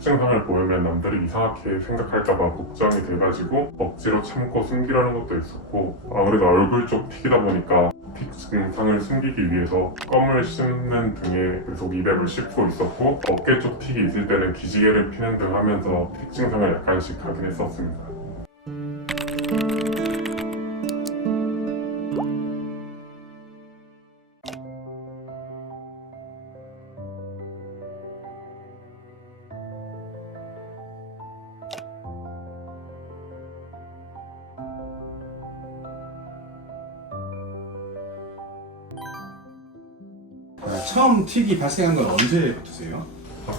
틱 증상을 보이면 남들이 이상하게 생각할까봐 걱정이 돼가지고 억지로 참고 숨기려는 것도 있었고, 아무래도 얼굴 쪽 틱이다 보니까 틱 증상을 숨기기 위해서 껌을 씹는 등의 계속 이백을 씹고 있었고, 어깨 쪽 틱이 있을 때는 기지개를 피는 등 하면서 틱 증상을 약간씩 하긴 했었습니다. 처음 틱이 발생한 건 언제부터세요?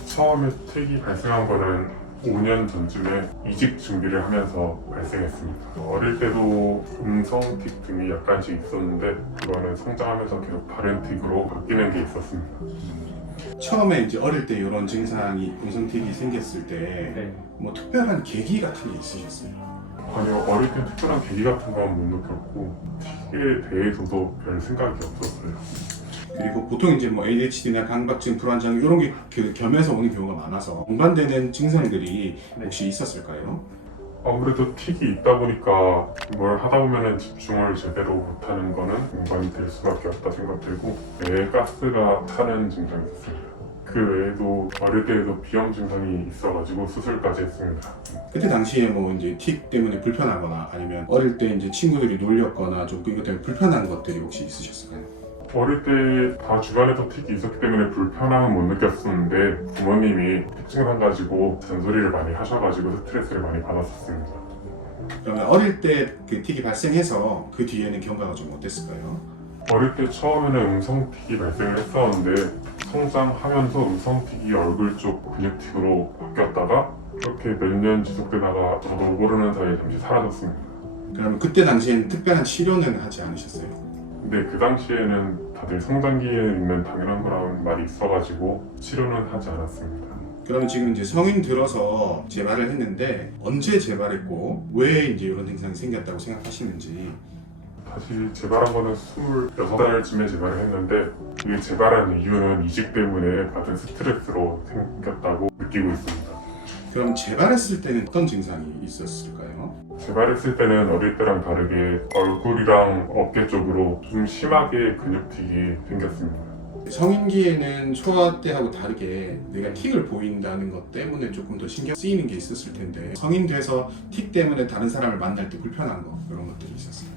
처음에 틱이 발생한 거는 5년 전쯤에 이직 준비를 하면서 발생했습니다. 어릴 때도 음성 틱 등이 약간씩 있었는데, 그거는 성장하면서 계속 다른 틱으로 바뀌는 게 있었습니다. 처음에 이제 어릴 때 이런 증상이 음성 틱이 생겼을 때 뭐 특별한 계기 같은 게 있으셨어요? 아니요, 어릴 때 특별한 계기 같은 건 못 느꼈고, 틱에 대해서도 별 생각이 없었어요. 그리고 보통 이제 뭐 ADHD나 강박증, 불안장 이런 게 겸해서 오는 경우가 많아서 동반되는 증상들이 혹시 있었을까요? 아무래도 틱이 있다 보니까 뭘 하다 보면은 집중을 제대로 못하는 거는 공감이 될 수밖에 없다 생각되고, 뇌에 가스가 차는 증상이 있었습니다. 그 외에도 어릴 때에도 비염 증상이 있어가지고 수술까지 했습니다. 그때 당시에 뭐 이제 틱 때문에 불편하거나 아니면 어릴 때 이제 친구들이 놀렸거나 좀 이것 때문에 불편한 것들이 혹시 있으셨을까요? 어릴 때 다 주변에서 틱이 있었기 때문에 불편함은 못 느꼈었는데, 부모님이 틱 증상 가지고 잔소리를 많이 하셔가지고 스트레스를 많이 받았었습니다. 그러면 어릴 때 그 틱이 발생해서 그 뒤에는 경과가 좀 어땠을까요? 어릴 때 처음에는 음성 틱이 발생을 했었는데, 성장하면서 음성 틱이 얼굴 쪽 근육 틱으로 바뀌었다가 그렇게 몇 년 지속되다가 저도 모르는 사이에 잠시 사라졌습니다. 그러면 그때 당시에는 특별한 치료는 하지 않으셨어요? 근데 그 당시에는 다들 성장기에 있는 당연한 거라는 말이 있어가지고 치료는 하지 않았습니다. 그러면 지금 이제 성인 들어서 재발을 했는데 언제 재발했고 왜 이제 이런 증상이 생겼다고 생각하시는지. 다시 재발한 거는 26살쯤에 재발을 했는데, 이게 재발한 이유는 이직 때문에 받은 스트레스로 생겼다고 느끼고 있습니다. 그럼 재발했을 때는 어떤 증상이 있었을까요? 재발했을 때는 어릴 때랑 다르게 얼굴이랑 어깨 쪽으로 좀 심하게 근육틱이 생겼습니다. 성인기에는 초아 때하고 다르게 내가 틱을 보인다는 것 때문에 조금 더 신경 쓰이는 게 있었을 텐데, 성인 돼서 틱 때문에 다른 사람을 만날 때 불편한 거 이런 것들이 있었어요.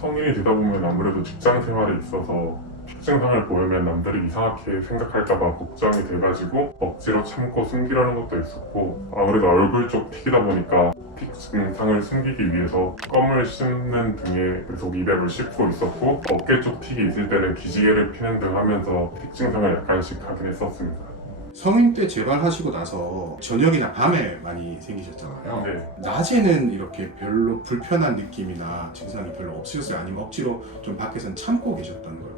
성인이 되다 보면 아무래도 직장 생활에 있어서 틱 증상을 보이면 남들이 이상하게 생각할까봐 걱정이 돼가지고 억지로 참고 숨기려는 것도 있었고, 아무래도 얼굴 쪽 틱이다 보니까 틱 증상을 숨기기 위해서 껌을 씹는 등의 계속 이백을 씹고 있었고, 어깨 쪽 틱이 있을 때는 기지개를 피는 등 하면서 틱 증상을 약간씩 하긴 했었습니다. 성인 때 재발하시고 나서 저녁이나 밤에 많이 생기셨잖아요. 네. 낮에는 이렇게 별로 불편한 느낌이나 증상이 별로 없으셨어요? 아니면 억지로 좀 밖에서는 참고 계셨던 걸까요?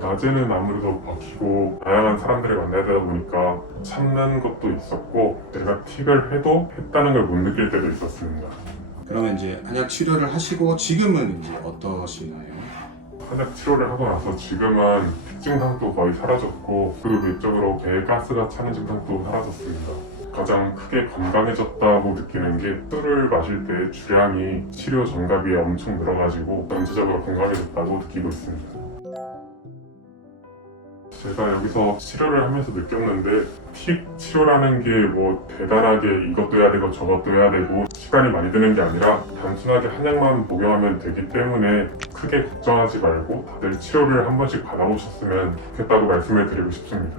낮에는 아무래도 바뀌고 다양한 사람들을 만나야 되다 보니까 참는 것도 있었고, 내가 틱을 해도 했다는 걸 못 느낄 때도 있었습니다. 그러면 이제 한약 치료를 하시고 지금은 이제 어떠시나요? 한약 치료를 하고 나서 지금은 틱 증상도 거의 사라졌고, 그 외적으로 배에 가스가 차는 증상도 사라졌습니다. 가장 크게 건강해졌다고 느끼는 게 술을 마실 때 주량이 치료 전과 비해 엄청 늘어가지고 전체적으로 건강해졌다고 느끼고 있습니다. 제가 여기서 치료를 하면서 느꼈는데, 틱 치료라는 게 뭐 대단하게 이것도 해야 되고 저것도 해야 되고 시간이 많이 드는 게 아니라 단순하게 한약만 복용하면 되기 때문에 크게 걱정하지 말고 다들 치료를 한 번씩 받아보셨으면 좋겠다고 말씀을 드리고 싶습니다.